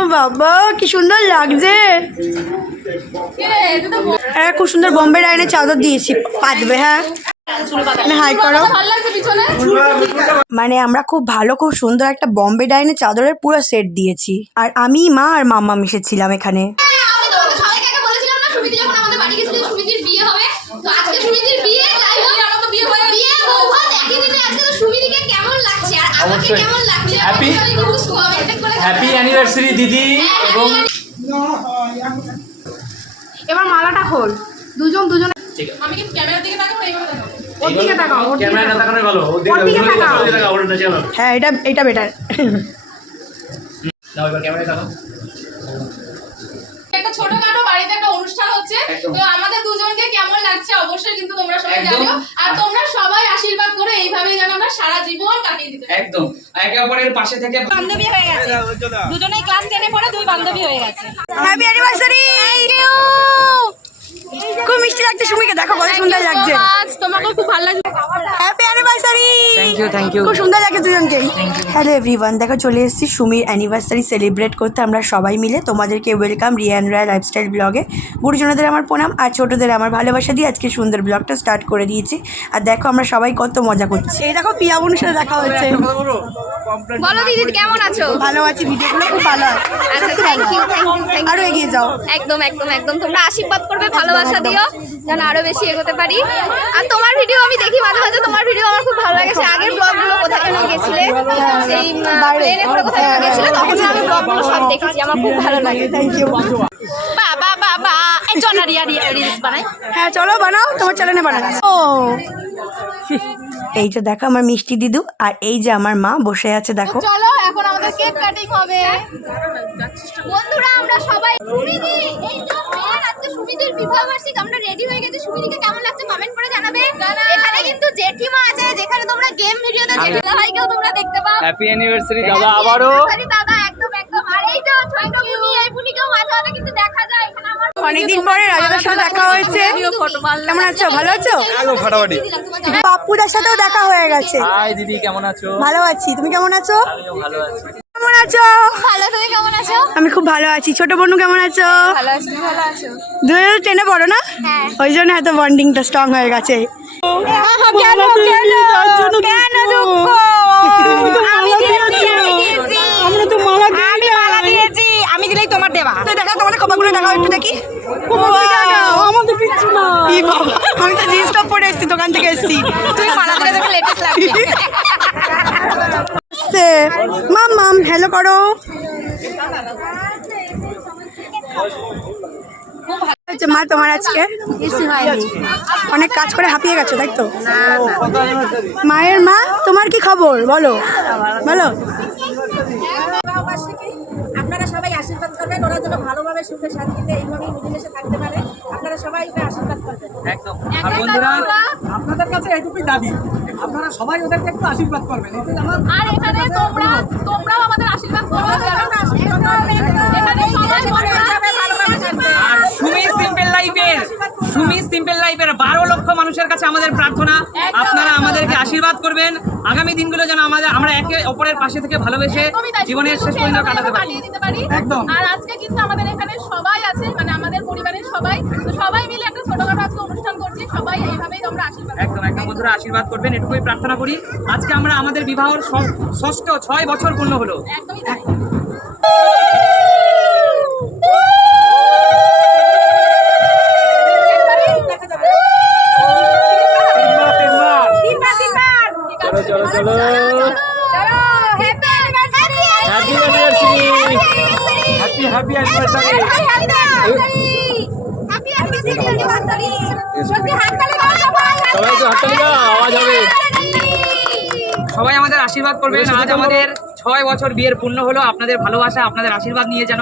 ও বাবা কি সুন্দর লাগছে। হ্যাঁ খুব সুন্দর বোম্বে ডাইনের চাদর দিয়েছি, পাতবে। হ্যাঁ হাই করো। মানে আমরা খুব ভালো খুব সুন্দর একটা বোম্বে ডাইনের চাদরের পুরো সেট দিয়েছি। আর আমি মা আর মাম্মা মিশেছিলাম এখানে। হ্যাপি অ্যানিভার্সারি দিদি। এবং এবার মালাটা খোল, দুজন দুজন। আমি কি ক্যামেরার দিকে তাকাবো না এইভাবে তাকাবো? ওর দিকে তাকাও, ওর দিকে ক্যামেরা না তাকানো ভালো, ওর দিকে তাকাও, ওর দিকে তাকাও। হ্যাঁ এটা বেটার। নাও এবার ক্যামেরা তাকাও। একটা ছোটখাটো বাড়িতে একটা অনুষ্ঠান হচ্ছে, তো আমাদের দুজনকে কেমন লাগছে অবশ্যই কিন্তু তোমরা সবাই জানিও। আর তোমরা সবাই আশীর্বাদ করো এইভাবেই যেন আমরা সারা জীবন কাটিয়ে দিতে পারি। একদম একে অপরের পাশে থেকে বান্ধবী হয়ে গেছে, দুজনেই ক্লাস 10 এ পড়ে, দুই বান্ধবী হয়ে গেছে। Happy anniversary. Thank you. খুব মিষ্টি লাগছে সুমিকে, দেখো কত সুন্দর লাগছে। তোমাকেও খুব ভালো লাগছে। Happy anniversary. Thank you. খুব সুন্দর লাগে দুজনকেই। হ্যালো এভরিওয়ান, দেখো চলে এসেছি সুমির অ্যানিভার্সারি সেলিব্রেট করতে আমরা সবাই মিলে। তোমাদেরকে ওয়েলকাম রিয়ান রায় লাইফস্টাইল ব্লগে। গুরুজনদের আমার প্রণাম আর ছোটদের আমার ভালোবাসা দিয়ে আজকে সুন্দর ব্লগটা স্টার্ট করে দিয়েছি। আর দেখো আমরা সবাই কত মজা করছি। এই দেখো পিয়া বোনের সাথে দেখা হচ্ছে। বলো দিদি কেমন আছো? ভালো আছি, ভিডিওগুলো খুব ভালো হয়। Thank you. আরো এগিয়ে যাও। একদম একদম একদম তোমরা আশীর্বাদ করবে, ভালোবাসা দিও যেন আরো বেশি এগোতে পারি। আর তোমার ভিডিও আমি দেখি মাঝে মাঝে, তোমার ভিডিও আমার খুব ভালো লাগে। আগের ব্লগগুলো কোথায় যেন গেছিলে, সেই ট্রেনে করে কোথায় যেন গেছিলে, তখন আমি ব্লগগুলো সব দেখেছি, আমার খুব ভালো লাগে। Thank you. বাবা বাবা এই চলো রিলস বানাই। হ্যাঁ চলো বানাও, তোমার চ্যানেলে বানাচ্ছি। ও এই যে দেখো আমার মিষ্টি দিদু, আর এই যে আমার মা বসে আছে দেখো। চলো এখন আমাদের কেক কাটিং হবে। বন্ধুরা আমরা সবাই সুমিদি, এই যে মেন আজকে সুমিদির বিবাহ বার্ষিকী, আমরা রেডি হয়ে গেছি। সুমিদিকে কেমন লাগছে কমেন্ট করে জানাবে। এখানে কিন্তু জেঠিমা আছে, যেখানে তোমরা গেম ভিডিওতে জেঠিমা ভাইকেও তোমরা দেখতে পাও। হ্যাপি অ্যানিভার্সারি দাদা আবারো। সরি দাদা, একদম একদম। আর এই যে ছোট বুনি, এই বুনিকেও মাঝে মাঝে কিন্তু দেখা যায় এখানে। আমার অনেকদিন পরে রাজাদের সাথে দেখা হয়েছে। কেমন আছো? ভালো আছো? একদম ফাটাফাটি। পাপ্পুদার সাথেও দেখা হয়ে গেছে। হাই দিদি কেমন আছো? ভালো আছি, তুমি কেমন আছো? আমিও ভালো আছি। কেমন আছো? ভালো, তুমি কেমন আছো? আমি খুব ভালো আছি। ছোট বোনু কেমন আছো? ভালো আছি, তুমি ভালো আছো? দুই ট্রেনে পড়ো না, হ্যাঁ। ওই জন্য এত বন্ডিংটা স্ট্রং হয়ে গেছে। কেন দুঃখ? আমরা তো মালা দিয়েছি, আমি দিলেই তোমার দেবা। দেখা, তোমাদের কপালগুলো দেখাও একটু দেখি। আমাদের কিচ্ছু না। আমি তো জিন্স টপ পরে এসেছি, দোকান থেকে এসেছি। তুই মালা করে দেখে লেটেস্ট লাগছে। মাম হ্যালো করো। মা তোমার আজকে অনেক কাজ করে হাঁপিয়ে গেছো তাই তো? মায়ের মা তোমার কি খবর বলো বলো। আপনারা সবাই আশীর্বাদ করবেন, ওরা যেন ভালোভাবে সুখে শান্তিতে এইভাবেই মিলেমিশে থাকতে পারে। আপনারা সবাই ওকে আশীর্বাদ করবেন। একদম। আর বন্ধুরা আপনাদের কাছে এইটুকুই দাবি, আপনারা সবাই ওদেরকে একটু আশীর্বাদ করবেন। এটাই আমার। আর এখানে তোমরাও আমাদের আশীর্বাদ করো। এখানে সবাই আর সুমি সিম্পল লাইফের 12 লক্ষ মানুষের কাছে আমাদের প্রার্থনা, আপনারা আমাদেরকে আশীর্বাদ করবেন। আগামী দিনগুলো যেন আমরা একে অপরের পাশে থেকে ভালোবেসে জীবনের শেষ পর্যন্ত কাটাতে পারি। একদম। আর আজকে কিন্তু আমাদের এখানে সবাই আছে, মানে আমাদের পরিবারের সবাই, তো সবাই মিলে একটা ছোটখাটো আজকে অনুষ্ঠান করছি। সবাই এইভাবেই তোমরা আশীর্বাদ করো। একদম বন্ধুরা আশীর্বাদ করবেন, এটুকুই প্রার্থনা করি। আজকে আমরা আমাদের বিবাহের 6 বছর পূর্ণ হলো। একদমই তাই। চলো হ্যাপি অ্যানিভার্সারি। সবাই তো হাততালি দাও, আওয়াজ হবে। সবাই আমাদের আশীর্বাদ করবেন। আজ আমাদের 6 বছর বিয়ের পূর্ণ হলো। আপনাদের ভালোবাসা, আপনাদের আশীর্বাদ নিয়ে যেন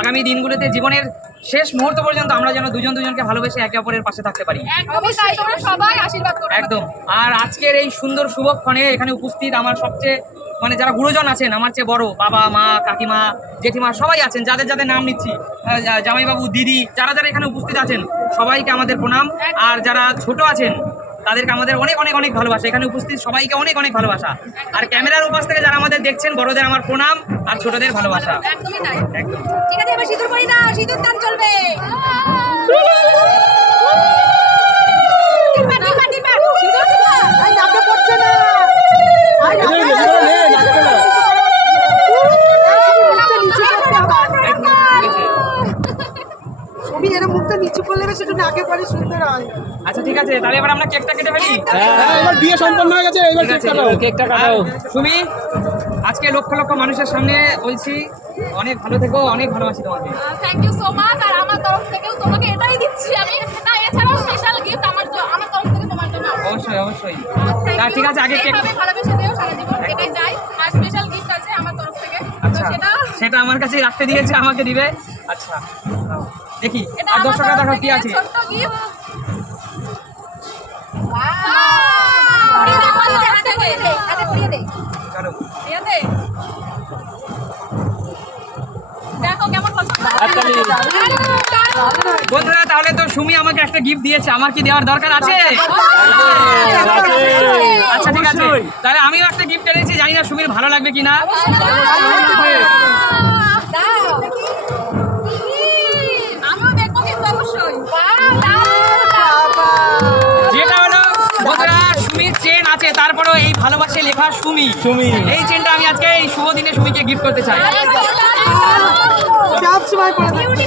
আগামী দিনগুলোতে জীবনের শেষ মুহূর্ত পর্যন্ত আমরা যেন দুজনকে ভালোবেসে একে অপরের পাশে থাকতে পারি। একদমই তাই, তোমরা সবাই আশীর্বাদ করো। একদম। আর আজকের এই সুন্দর শুভক্ষণে এখানে উপস্থিত আমার সবচেয়ে যারা গুরুজন আছেন, আমার চেয়ে বড় বাবা মা কাকিমা জেঠিমা সবাই আছেন, যাদের নাম নিচ্ছি, জামাইবাবু দিদি, যারা এখানে উপস্থিত আছেন সবাইকে আমাদের প্রণাম। আর যারা ছোট আছেন তাদেরকে আমাদের অনেক অনেক অনেক ভালোবাসা, এখানে উপস্থিত সবাইকে অনেক অনেক ভালোবাসা। আর ক্যামেরার উপাস থেকে যারা আমাদের দেখছেন, বড়দের আমার প্রণাম আর ছোটদের ভালোবাসা। একদমই তাই। একদম। ঠিক আছে, এবার সিঁদুর পরি না, সিঁদুর দান চলবে। টিপা, টিপা, টিপা, সিঁদুর টিপা। এই নাকে পড়ছে না। আর নাকে ছবি এর মুখটা নিচু করলে বেশ একটু নাকে পড়ে সুন্দর হয়। আচ্ছা ঠিক আছে, তাহলে এবার আমরা কেকটা কেটে ফেলি। এবার বিয়ে সম্পন্ন হয়ে গেছে, এবার ঠিক আছে, কেকটা কাটাও। সুমি, আজকে লক্ষ লক্ষ মানুষের সামনে বলছি অনেক ভালো থেকো, অনেক ভালোবাসি তোমাকে। Thank you so much. আর আমার তরফ থেকেও তোমাকে এটাই দিচ্ছি আমি। না, এছাড়াও স্পেশাল গিফট আমার তরফ থেকে তোমার জন্য আছে। অবশ্যই অবশ্যই। Thank you. ঠিক আছে, আগে কেক। এইভাবে ভালোবেসে দিও সারা জীবন, এটাই চাই। আর স্পেশাল গিফট আছে আমার তরফ থেকে, তো আচ্ছা, সেটা সেটা আমার কাছেই রাখতে দিয়েছে, আমাকে দিবে। আচ্ছা দেখি এটা আর আমার দর্শকরা তরফ দেখো কি থেকে আছে। ছোট্ট গিফট। পরিয়ে দে, পরিয়ে দে, হাতে পরিয়ে দে, হাতে পরিয়ে দে, চলো। পরিয়ে দে। দেখো কেমন পছন্দ হয়েছে। বন্ধুরা, তাহলে তো সুমি আমাকে একটা গিফট দিয়েছে, আমার কি দেওয়ার দরকার আছে? আচ্ছা ঠিক আছে, তাহলে আমিও একটা গিফট এনেছি, জানি না সুমির ভালো লাগবে কিনা। আমিও দেখবো কিন্তু অবশ্যই। যেটা হলো বন্ধুরা, সুমির চেন আছে, তারপরেও এই ভালোবাসে লেখা সুমি। এই চেনটা আমি আজকে এই শুভ দিনে সুমিকে গিফট করতে চাই। সব সময় পড়ে থাকবে।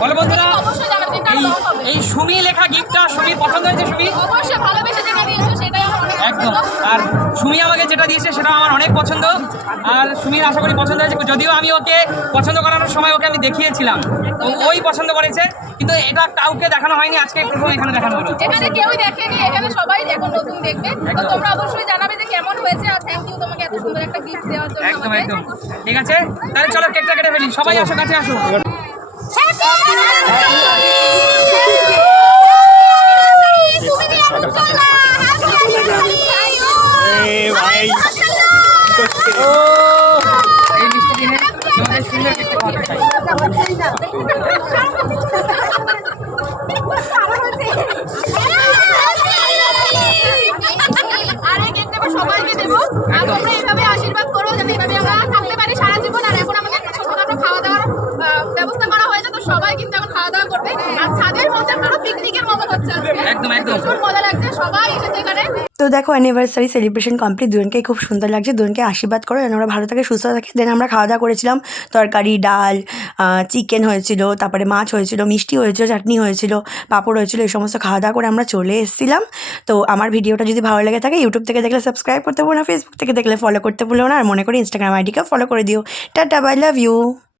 বলো বন্ধুরা, অবশ্যই জানাবে, এটা এই লং হবে। এই সুমি লেখা গিফটটা সুমির পছন্দ হয়েছে? সুমি অবশ্যই ভালোবেসে যেটা দিয়েছো সেটাই আমার অনেক একদম। পছন্দ। আর সুমি আমাকে যেটা দিয়েছে সেটা আমার অনেক পছন্দ, আর সুমির আশা করি পছন্দ হয়েছে। যদিও আমি ওকে পছন্দ করানোর সময় ওকে আমি দেখিয়েছিলাম, ওই পছন্দ করেছে, কিন্তু এটা কাউকে দেখানো হয়নি, আজকে প্রথম এখানে দেখানো হলো। এখানে কেউই দেখেনি, এখানে সবাই এখন নতুন দেখবে। তো একদম। তোমরা অবশ্যই জানাবে যে কেমন হয়েছে। আর থ্যাংক ইউ তোমাকে এত সুন্দর একটা গিফট দেওয়ার জন্য। একদম আমাকে। একদম। ঠিক আছে, তাহলে চলো কেকটা কেটে ফেলি। সবাই আসো, কাছে আসো। এই মিষ্টি দিনে তোমাদের সুন্দর কেকটা খাওয়াতে চাই। আর এই কেকটা আমরা সবাইকে দেবো। আর তোমরা এইভাবে আশীর্বাদ করো যাতে এইভাবে আমরা থাকতে পারি সারা জীবন। আর এখন আমাদের ছোটখাটো খাওয়া দাওয়ার ব্যবস্থা করা হয়েছে, তো সবাই কিন্তু এখন খাওয়া দাওয়া করবে। আর ছাদের মধ্যে পুরো পিকনিকের মতো হচ্ছে আজকে। একদম, একদম। প্রচুর মজা লাগছে, সবাই এসেছে এখানে। তো দেখো অ্যানিভার্সারি সেলিব্রেশন কমপ্লিট, দুজনকেই খুব সুন্দর লাগছে। দুজনকে আশীর্বাদ করো যেন ওরা ভালো থাকে, সুস্থ থাকে। দেন আমরা খাওয়া দাওয়া করেছিলাম, তরকারি, ডাল, চিকেন হয়েছিল, তারপরে মাছ হয়েছিল, মিষ্টি হয়েছিল, চাটনি হয়েছিল, পাঁপড় হয়েছিল। এই সমস্ত খাওয়া দাওয়া করে আমরা চলে এসেছিলাম। তো আমার ভিডিওটা যদি ভালো লেগে থাকে, ইউটিউব থেকে দেখলে সাবস্ক্রাইব করতে ভুলো না, ফেসবুক থেকে দেখলে ফলো করতে ভুলো না, আর মনে করি ইনস্টাগ্রাম আইডিকেও ফলো করে দিও। Tata, bye, love you.